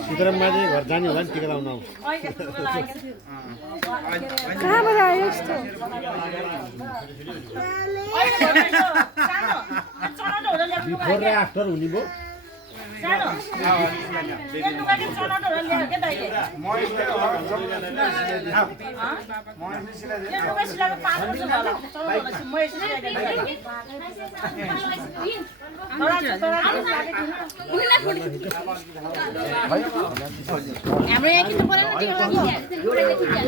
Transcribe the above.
सीताराममाझी घर जाने होला नि टिका लाउन कहाँबाट आयो यस्तो बिफोर र आफ्टर हुने भयो हाम्रो यहाँ किन्नु पर्यो नि टिका